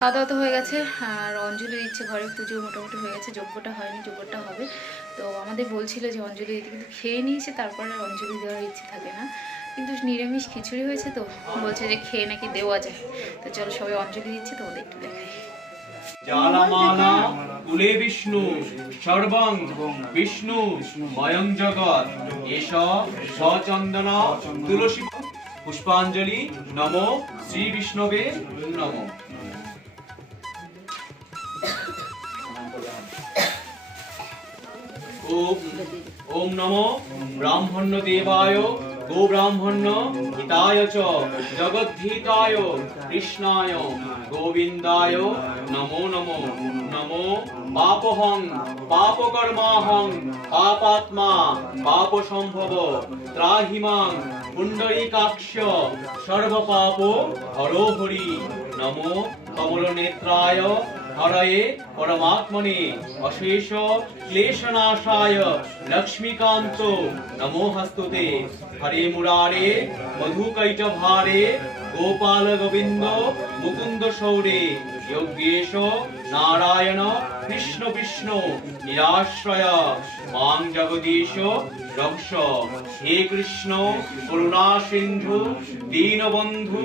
খাওয়া দাওয়া তো হয়ে গেছে, আর অঞ্জলি দিচ্ছে ঘরে পুজো মোটামুটি হয়ে গেছে যজ্ঞটা হয়নি যজ্ঞটা হবে। তো আমাদের বলছিল যে অঞ্জলি দিতে কিন্তু খেয়ে নিয়েছে, তারপরে আর অঞ্জলি দেওয়ার ইচ্ছে থাকে না। কিন্তু নিরামিষ খিচুড়ি হয়েছে তো, বলছে যে খেয়ে নাকি দেওয়া যায়। তো চলো সবাই অঞ্জলি দিচ্ছে তো ওদের একটু দেখাই। কুলে বিষ্ণু, সর্বং, বিষ্ণু, ময়ং জগৎ, এষ, সচন্দন, তুলসী পুষ্পাঞ্জলি, নমো, শ্রী বিষ্ণবে নমো। ওম নমো ব্রাহ্মণ্য দেবায় গো ব্রাহ্মণ্য হিতায় চ, জগদ্ধিতায়, কৃষ্ণায়, গোবিন্দায়, নমো নমো নমো পাপহং, পাপকর্মাহং, পাপাত্মা পাপ সম্ভব ত্রাহিমাং পুণ্ডরীকাক্ষ সর্বপাপ, হরো হরি, নমো কমল নেত্রায় হরয়ে পরমাত্মনে অশেষ ক্লেশনাশায় লক্ষ্মীকান্ত নমোহস্তুতে। হরে মুরারে মধুকৈটভারে গোপাল গোবিন্দ মুকুন্দ সৌরে যোগেশ নারায়ণ কৃষ্ণ বিষ্ণু নিরাশ্রয় মাং জগদীশ রক্ষ হে কৃষ্ণ করুণা সিন্ধু দীনবন্ধু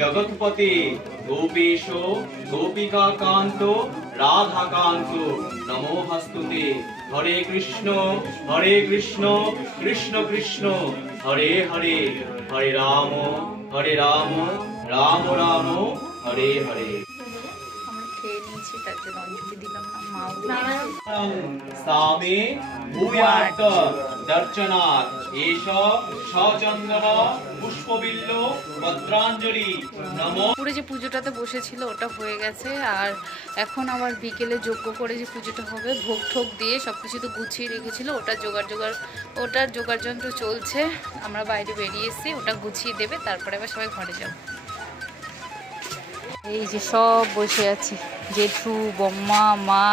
জগৎপতে গোপেশ গোপিকা কান্ত রাধাকান্ত নমো হস্তুতে হরে কৃষ্ণ হরে কৃষ্ণ কৃষ্ণ কৃষ্ণ হরে হরে হরে রাম হরে রাম রাম রাম হরে হরে ভদ্রাঞ্জলি, নমো। পুরো যে পুজোটাতে বসেছিল, ওটা হয়ে গেছে। আর এখন আবার বিকেলে যোগ্য করে যে পুজোটা হবে, ভোগ ঠোক দিয়ে সব কিছু তো গুছিয়ে রেখেছিল, ওটা জোগাড় জোগাড়, ওটার জোগাড় যন্ত্র চলছে। আমরা বাইরে বেরিয়ে এসেছি ওটা গুছিয়ে দেবে, তারপরে আবার সবাই ঘরে যাব। এই যে সব বসে আছে, জেঠু, বম্মা, মা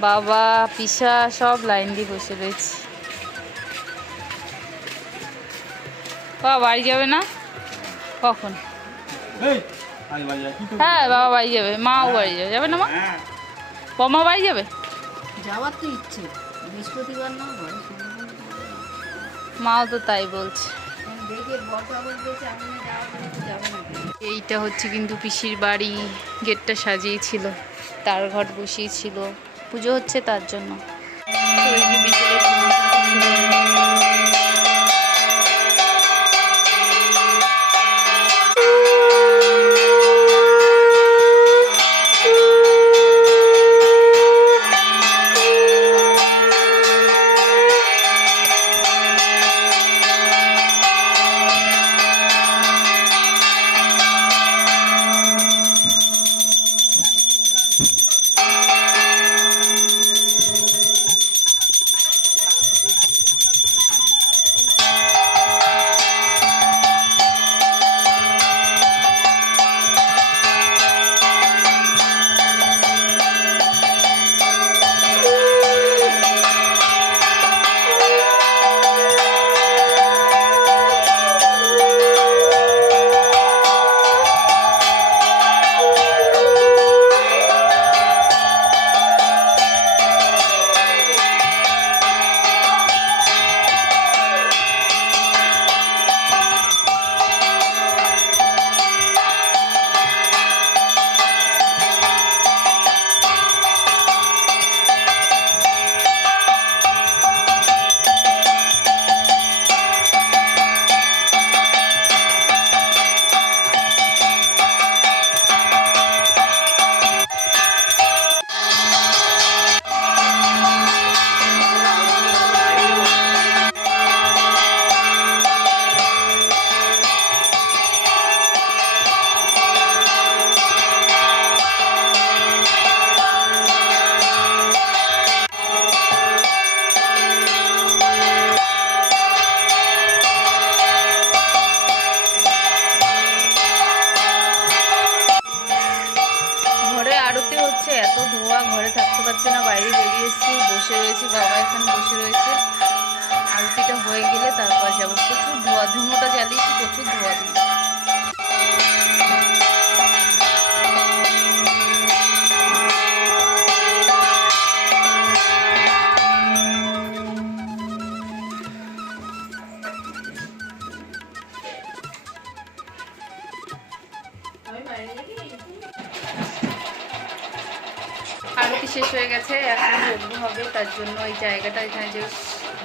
বাবা পিসা সব লাইন দিয়ে বসে রয়েছে। বাবা বাড়ি যাবে না? কখন? হ্যাঁ বাবা বাড়ি যাবে। মাও বাড়ি যাবে। যাবে না মা? বম্মা বাড়ি যাবে? যাওয়ার তো ইচ্ছে। বৃহস্পতিবার না মাও তো তাই বলছে। দেখে বটা বলতেছে আমি যাওয়া যাব না। এইটা হচ্ছে কিন্তু পিসির বাড়ি গেটটা সাজিয়েছিল। তার ঘট বসিয়েছিল। পুজো হচ্ছে তার জন্য। জন্য এই জায়গাটা এখানে যে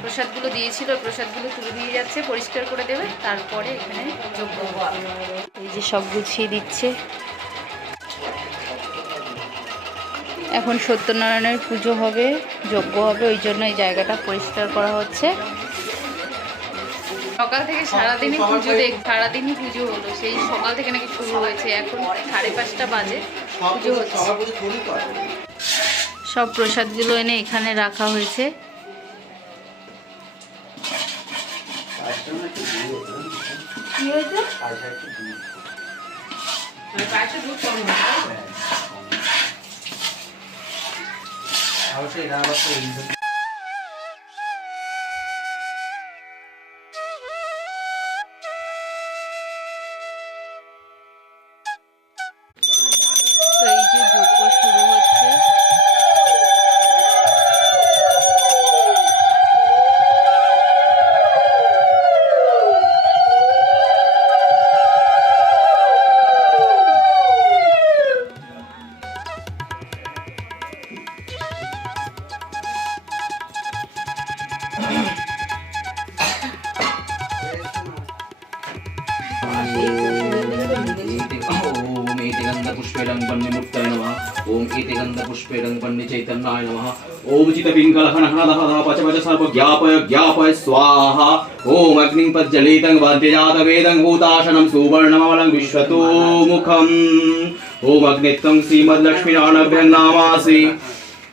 প্রসাদগুলো দিয়েছিল ওই প্রসাদগুলো তুলে দিয়ে যাচ্ছে, পরিষ্কার করে দেবে, তারপরে এখানে হবে এই যে সব গুছিয়ে দিচ্ছে। এখন সত্যনারায়ণের পুজো হবে, যজ্ঞ হবে, ওই জন্য এই জায়গাটা পরিষ্কার করা হচ্ছে। সকাল থেকে সারাদিনই পুজো দেখ, সারাদিনই পুজো হলো, সেই সকাল থেকে নাকি শুরু হয়েছে, এখন সাড়ে পাঁচটা বাজে, পুজো হচ্ছে। সব প্রসাদগুলো এনে এখানে রাখা হয়েছে। ओम इति गन्धपुष्पे रङ्गपण्डि चैतन्याय नमः। ॐ चितपिङ्गलहनहनदहदापचपच सर्वज्ञापय ज्ञापय स्वाहा। ॐ अग्निं प्रज्जलितं वद्यजातवेदं भूताशनं सुवर्णमलं विश्वतो मुखम् ॐ अग्नित्वं श्रीमद्लक्ष्मीनारायणभ्यं नामासि।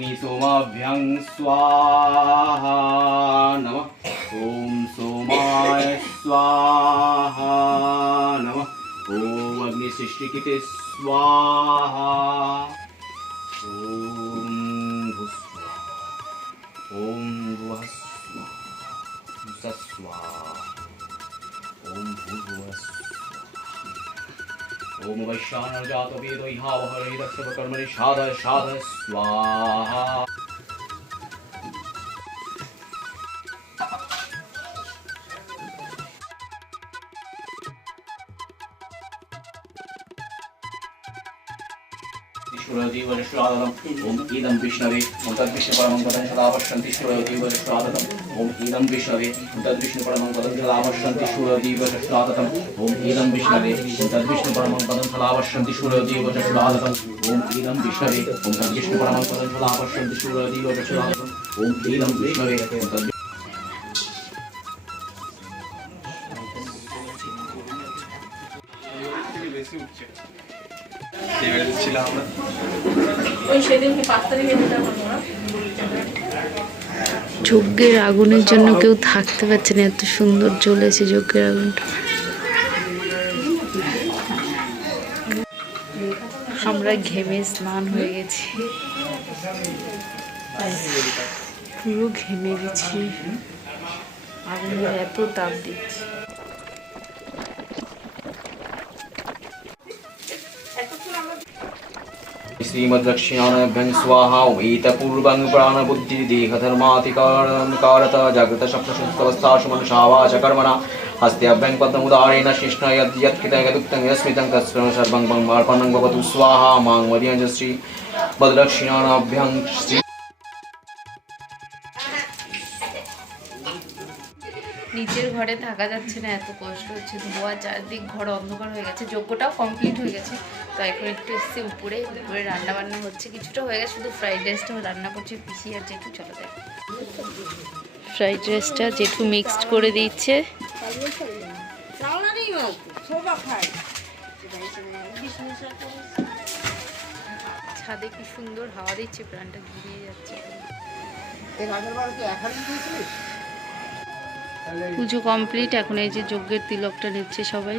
ॐ अग्निसोमाभ्यं स्वाहा नमः। ॐ सोमाय स्वाहा नमः। ॐ अग्निसृष्टिकिते स्वाहा। ओम वैश्वानर जात वेदो इहा श्रुरजीवश्वादनम् ओम ईदं विष्णवे। ॐ तद्विष्णुपरमं पदं सदापश्यन्ति श्रुरजीवश्वादनम् ओम ईदं विष्णवे। ॐ तद्विष्णुपरमं पदं सदापश्यन्ति श्रुरजीवश्वादनम् ओम ईदम विष्णवे। ॐ तद्विष्णुपरमं पदं सदापश्यन्ति श्रुरजीवश्वादनम् ॐ ईदं विष्णवे। ॐ तद्विष्णुपरमं पदं सदापश्यन्ति श्रुरजीवश्वादनम् ॐ ईदं विष्णवे। ॐ तद् যজ্ঞের আগুনের জন্য কেউ থাকতে পারছে না, এত সুন্দর জ্বলেছে যজ্ঞের আগুনটা। আমরা ঘেমে স্নান হয়ে গেছি। পুরো ঘেমে গেছি। আগুনের এত তাপ দিচ্ছে। श्रीमद्दक्षिणाभ्यं स्वाहा वेतपूर्वं प्राणबुद्धिदेहधर्मातिकारत जागृतशब्दशुद्धवस्थासु मनुषा वाचकर्मणा हस्त्याभ्यं पद्ममुदारेण शिष्ण यद् यत्कृतं यदुक्तं यस्मितं तत्सर्वं सर्वं ब्रह्मार्पणं भवतु स्वाहा मां मदीयं श्री मद्दक्षिणाभ्यं श्री নিচের ঘরে থাকা যাচ্ছে না এত কষ্ট হচ্ছে ধোয়া চারদিক ঘর অন্ধকার হয়ে গেছে যজ্ঞটাও কমপ্লিট হয়ে গেছে তো এখন একটু এসছি উপরে। উপরে রান্না বান্না হচ্ছে কিছুটা হয়ে গেছে শুধু ফ্রাইড রাইসটা রান্না করছে পিসি আর জেঠু চলো দেখ। ফ্রাইড রাইসটা জেঠু মিক্সড করে দিচ্ছে। ছাদে কি সুন্দর হাওয়া দিচ্ছে প্রাণটা ঘুরিয়ে যাচ্ছে। পুজো কমপ্লিট এখন এই যে যজ্ঞের তিলকটা নিচ্ছে সবাই।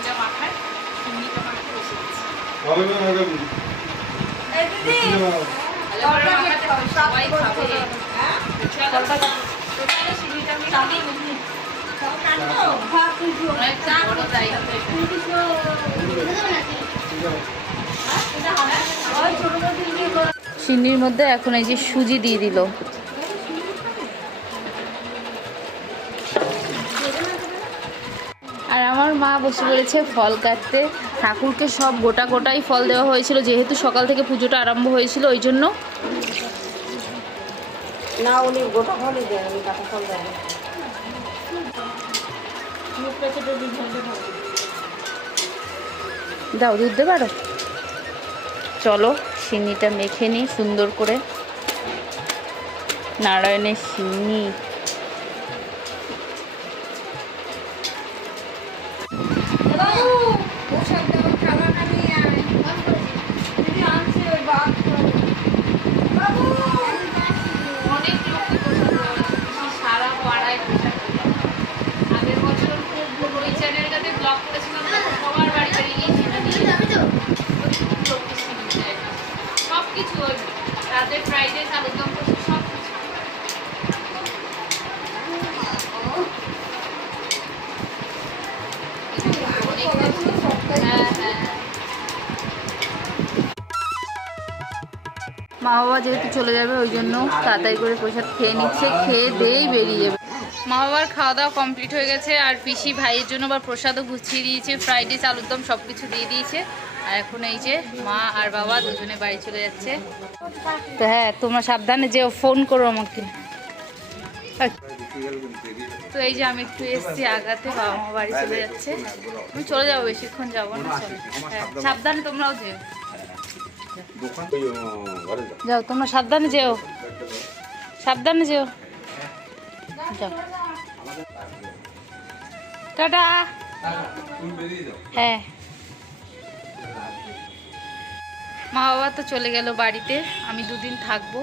হবে, দিদি করে সিন্নির মধ্যে এখন এই যে সুজি দিয়ে দিল। আর আমার মা বসে পড়েছে ফল কাটতে। ঠাকুরকে সব গোটা গোটাই ফল দেওয়া হয়েছিল যেহেতু সকাল থেকে পুজোটা আরম্ভ হয়েছিল ওই জন্য। না উনি গোটা ফলই দেন কাটা ফল দেন। দাও দুধ দে পারো চলো সিন্নিটা মেখে নিই সুন্দর করে। নারায়ণের সিন্নি যেহেতু চলে যাবে ওই জন্য তাড়াতাড়ি করে প্রসাদ খেয়ে নিচ্ছে খেয়ে দিয়েই বেরিয়ে যাবে। মা বাবার খাওয়া দাওয়া কমপ্লিট হয়ে গেছে আর পিসি ভাইয়ের জন্য আবার প্রসাদও গুছিয়ে দিয়েছে ফ্রাইড রাইস আলুর দম সব কিছু দিয়ে দিয়েছে। আর এখন এই যে মা আর বাবা দুজনে বাড়ি চলে যাচ্ছে। তো হ্যাঁ তোমরা সাবধানে যেও ফোন করো আমাকে। তো এই যে আমি একটু এসছি আগাতে বাবা মা বাড়ি চলে যাচ্ছে। আমি চলে যাব বেশিক্ষণ যাব না চলো। হ্যাঁ সাবধানে তোমরাও যেও। যাও, তোমরা সাবধানে যেও। সাবধানে যেও। যাও। টাটা। হ্যাঁ। মা বাবা তো চলে গেল বাড়িতে, আমি দুদিন থাকব।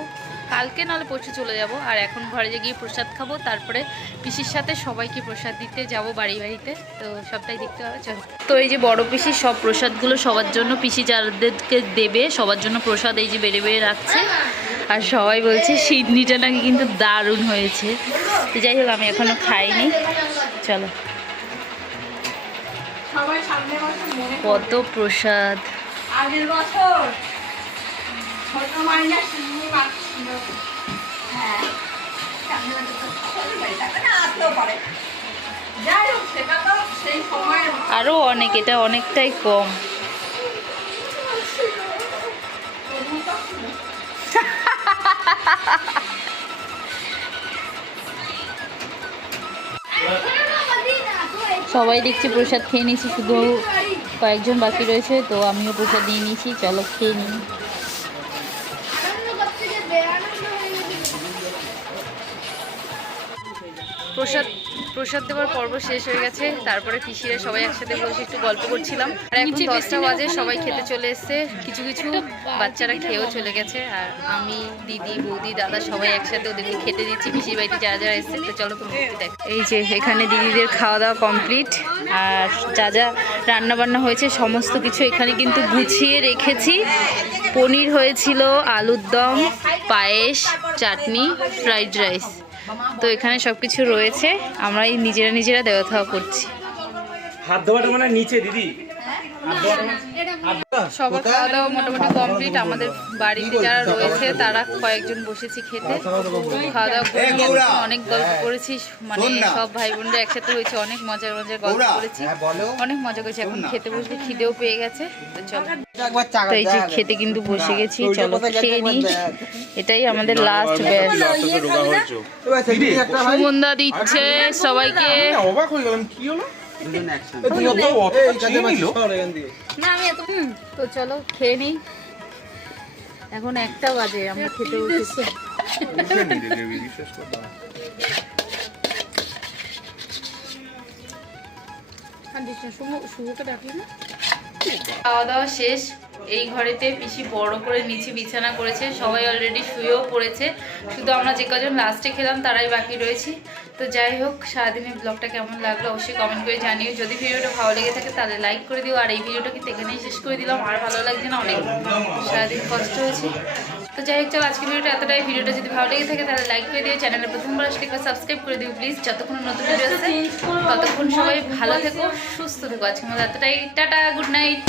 কালকে নাহলে পরশু চলে যাব। আর এখন ঘরে গিয়ে প্রসাদ খাব তারপরে পিসির সাথে সবাইকে প্রসাদ দিতে যাব বাড়ি বাড়িতে তো সবটাই দেখতে হবে চলো। তো এই যে বড় পিসির সব প্রসাদগুলো সবার জন্য পিসি যাদেরকে দেবে সবার জন্য প্রসাদ এই যে বেড়ে বেড়ে রাখছে। আর সবাই বলছে সিডনিটা নাকি কিন্তু দারুণ হয়েছে। তো যাই হোক আমি এখনও খাইনি। চলো। কত প্রসাদ। আগের বছর আরও অনেক, এটা অনেকটাই কম। সবাই দেখছি প্রসাদ খেয়ে নিয়েছি, শুধু কয়েকজন বাকি রয়েছে, তো আমিও প্রসাদ নিয়ে নিয়েছি, চলো খেয়ে নিই। প্রসাদ প্রসাদ দেওয়ার পর্ব শেষ হয়ে গেছে। তারপরে পিসিরা সবাই একসাথে বসে একটু গল্প করছিলাম। আর এখন দশটা বাজে সবাই খেতে চলে এসছে। কিছু কিছু বাচ্চারা খেয়েও চলে গেছে। আর আমি দিদি বৌদি দাদা সবাই একসাথে ওদেরকে খেতে দিচ্ছি। পিসির বাড়িতে যারা যারা এসছে তো চলো তুমি দেখ। এই যে এখানে দিদিদের খাওয়া দাওয়া কমপ্লিট আর যা যা রান্না বান্না হয়েছে সমস্ত কিছু এখানে কিন্তু গুছিয়ে রেখেছি। পনির হয়েছিল আলুর দম পায়েস চাটনি ফ্রাইড রাইস। তো এখানে সব কিছু রয়েছে আমরা এই নিজেরা নিজেরা দেওয়া থাওয়া করছি। হাত ধোয়াটা মানে নিচে, দিদি? সবার খাওয়া দাওয়া মোটামুটি কমপ্লিট আমাদের বাড়িতে যারা রয়েছে তারা কয়েকজন বসেছি খেতে খাওয়া দাওয়া করে অনেক গল্প করেছি মানে সব ভাই বোনরা একসাথে হয়েছে অনেক মজার মজার গল্প করেছি অনেক মজা করেছি এখন খেতে বসবো খিদেও পেয়ে গেছে তো চলো তো এই যে খেতে কিন্তু বসে গেছি চলো খেয়ে নিই এটাই আমাদের লাস্ট ব্যাচ সুমন্দা দিচ্ছে সবাইকে অবাক হয়ে গেলাম কি হলো তুই অত অত তো চলো খেয়ে নিই। এখন একটা বাজে আমরা খেতে উঠেছি উঠেনি রে দেবী বিশ্বাস কর না। খাওয়া দাওয়া শেষ। এই ঘরেতে পিসি বড় করে নিচে বিছানা করেছে। সবাই অলরেডি শুয়েও পড়েছে। শুধু আমরা যে কজন লাস্টে খেলাম তারাই বাকি রয়েছি। তো যাই হোক, সারাদিনের ব্লগটা কেমন লাগল অবশ্যই কমেন্ট করে জানিও। যদি ভিডিওটা ভালো লেগে থাকে তাহলে লাইক করে দিও। আর এই ভিডিওটা কিন্তু এখানেই শেষ করে দিলাম। আর ভালো লাগছে না, অনেক সারাদিন কষ্ট হয়েছে। তো যাই হোক, চলো আজকে ভিডিওটা এতটাই। ভিডিওটা যদি ভালো লেগে থাকে তাহলে লাইক করে দিও। চ্যানেলে প্রথমবার আসলে একবার সাবস্ক্রাইব করে দিও প্লিজ যতক্ষণ নতুন ভিডিও আসছে, ততক্ষণ সবাই ভালো থেকো, সুস্থ থেকো। আজকে আমাদের এতটাই। Tata good night